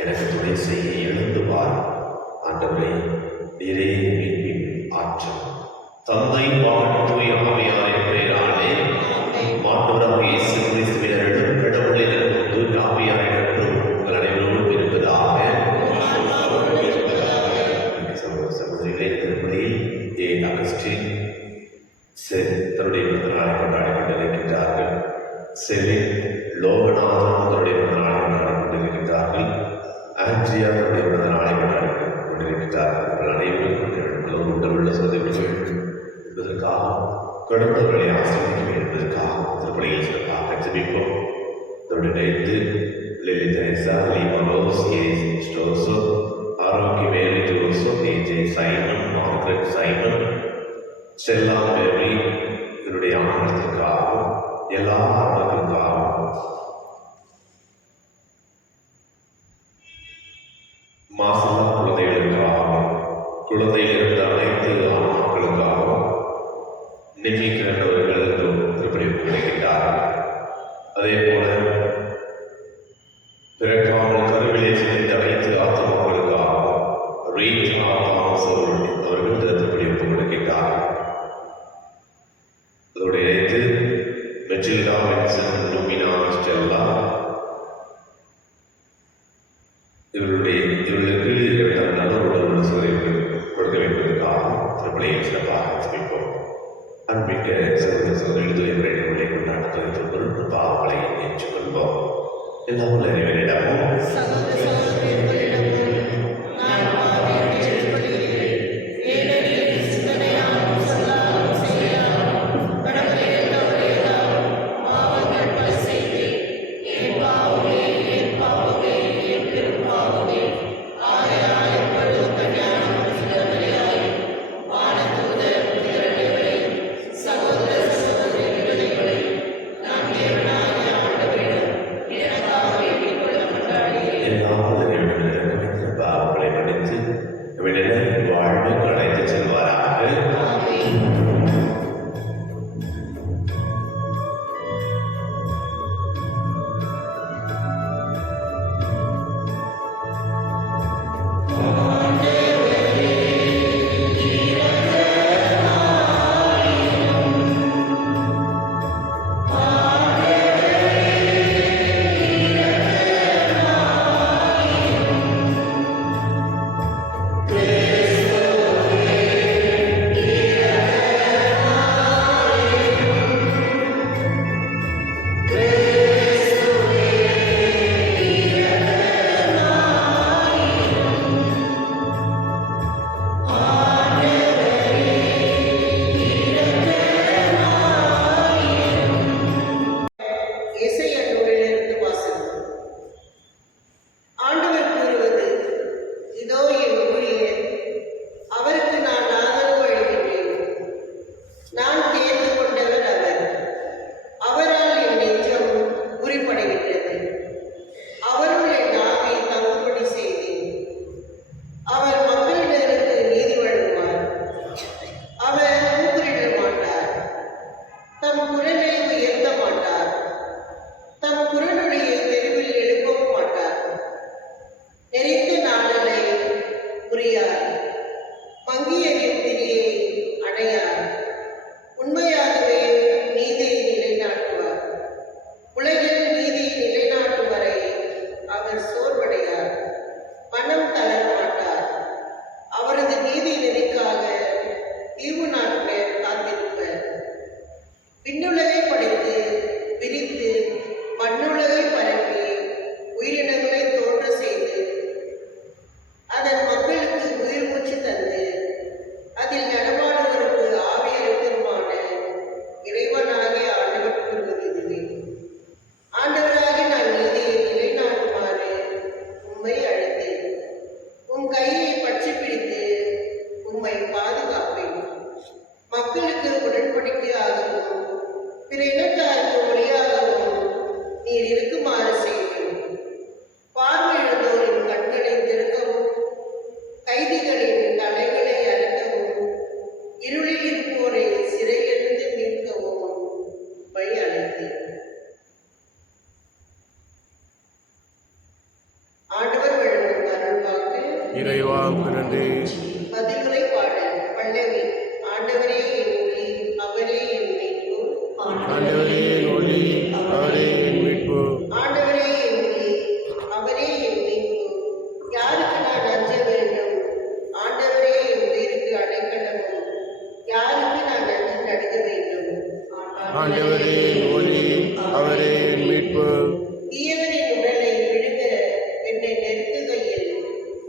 எனக்கு துணை செய்ய எழுந்து வார். ஆண்டவரே, நீரே மீட்பின் ஆற்றல். தந்தை, மகன், தூய ஆவியாரின் பெயராலே ஆண்டவராக இயேசு கிறிஸ்துவின் அருளும் கடவுளின் அருளும் தூய ஆவியாரின் அருளும் உங்கள் அனைவரோடும் இருப்பதாக. சகோதரிகளே, திருப்பதியில் ஏன் அகஸ்டின் தன்னுடைய பிறந்தநாளை கொண்டாடி கொண்டிருக்கின்றார்கள். செலின் லோகநாதன் தன்னுடைய பிறந்தநாளை கொண்டாடி கொண்டிருக்கின்றார்கள். ஆண்ட்ரியா தன்னுடைய பிறந்தநாளை கொண்டாடி கொண்டிருக்கிறார்கள். உங்கள் அனைவருக்கும் உங்கள் உள்ள சொந்தங்கள் என்பதற்காக கடந்தவர்களை ஆசிரியர்கள் என்பதற்காக திருப்பலியில் சிறப்பாக ஜெபிப்போம். இதோடு நினைத்து லிலி தெரேசா, லீமா ரோஸ், ஸ்டோசோ, ஆரோக்கிய மேரி ஜோசோ, AJ Simon, Margaret Simon, Stella Mary, இதனுடைய ஆனந்தத்திற்காகவும் எல்லா ஆன்மாக்களுக்காகவும் மாசல்லா குழந்தைகளுக்காகவும் குழந்தையில் இருந்த அனைத்து ஆன்மாக்களுக்காகவும் நினைக்கிறவர்கள் திருப்பதி கிடைக்கின்றார்கள். அதே போல பிறக்காமல் கருவிலே சிதைந்த அனைத்து ஆத்மாக்களுக்காகவும் அவர்கள் திருப்பதி கொடுக்கின்றார்கள். அதோடு இணைத்து மெச்சில்டா, வின்சென்ட், லூமினா, ஸ்டெல்லா இவர்களுக்கு நல்ல உடல் சுவைகள் கொடுக்க வேண்டியதற்காக திருப்பலியை சிறப்பாக ஜெபிப்போம். அன்பிக்க சகோதர சகோதரிகளை கொண்டாட பொருள் பாவங்களை ஏற்றுக்கொள்வோம். எல்லாம் நிறைவேறிடமும் என்னில் இருக்குமாறு செய்யும். பார்வையிழந்தோரின் கண்களை திறக்கவும், கைதிகளின் தலைகளை அறுக்கவும், இருளில் இருப்போரை சிறையிலிருந்து மீட்கவும் வழி அழைத்தேன். ஆண்டவர் வழங்கும் அருள்வாக்கு. இறைவா நன்றி. பதிலுரை பாடல். பல்லவி. ஆண்டவரே என் ஒளி, அவரே என் மீட்பு. ஆண்டவரே என் ஒளி, அவரே என் மீட்பு. ஆண்டவரே என் ஒளி, அவரே என் மீட்பு. யாருக்கு நான் அஞ்ச வேண்டும்? ஆண்டவரே என் உயிருக்கு அடைக்கலமும். யாருக்கு நான் நன்றி நடுங்க வேண்டும்? ஆண்டவரே என் ஒளி, அவரே என் மீட்பு. தீயவரின் உடலை விழுங்க என்னை நெருக்குகையில்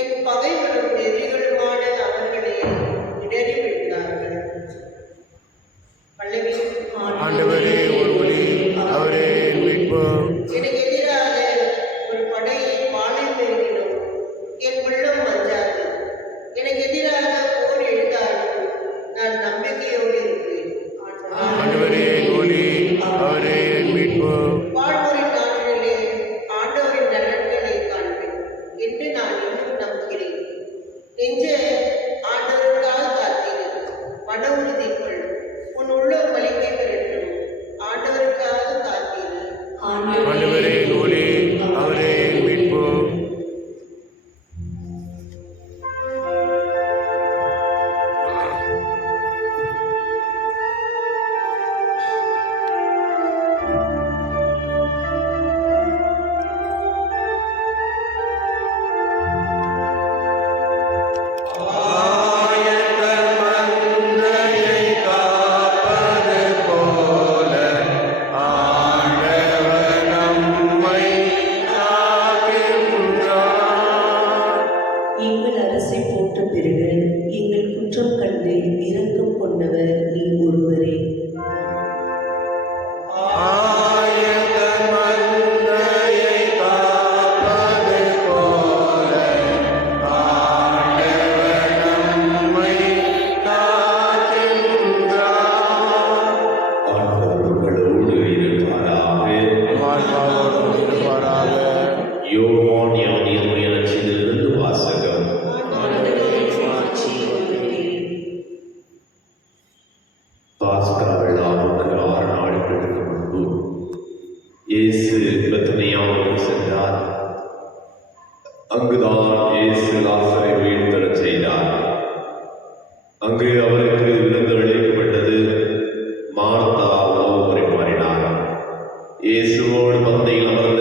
என் பகைவரும் எதிரிகளுமான அவர்களை இடறி விழுந்தார்கள். பல்லவி. ஆண்டவரே ஒரு ஒளி, அவரே என் மீட்பு. எனக்கு எதிராக ஒரு படையை வாளை பெருகினும் என் உள்ளம் அஞ்சாது. எனக்கு எதிராக போர் எழுந்தாலும் நான் நம்பிக்கையோடு இருப்பேன். ஆண்டவரே என் ஒளி, அவரே என் மீட்பு. வாழ்வோரின் நாட்டிலே ஆண்டவரின் நலன்களை காண்பேன் என்று நான் இன்னும் நம்புகிறேன். நெஞ்சே, ஆண்டவருக்காக காத்தீரு. மன உறுதி கொள். உன் உள்ளம் வலிமை பெறட்டும். ஆண்டவருக்காக காத்தீரு. ஆண்டவரே என் ஒளி, அவரே என் மீட்பு. எங்கள் அரசை போட்ட பிறகு எங்கள் குற்றம் கண்டு இரக்கம் கொண்டவர் நீ ஒருவரே. ஆண்டவர் உங்களோடு இருப்பாராக. யோவான் எழுதிய முயற்சியிலிருந்து வாசகம். பாஸ்கா விழாவுக்கு 6 நாட்களுக்கு முன்பு இயேசு பெத்னியாவுக்கு சென்றார். அங்குதான் இயேசு லாசரை உயிர்த்தெழச் செய்தார். அங்கு அவருக்கு விருந்து அளிக்கப்பட்டது. மார்த்தா உணவு பரிமாறினார். இயேசுவோடு பந்தையில் அமர்ந்து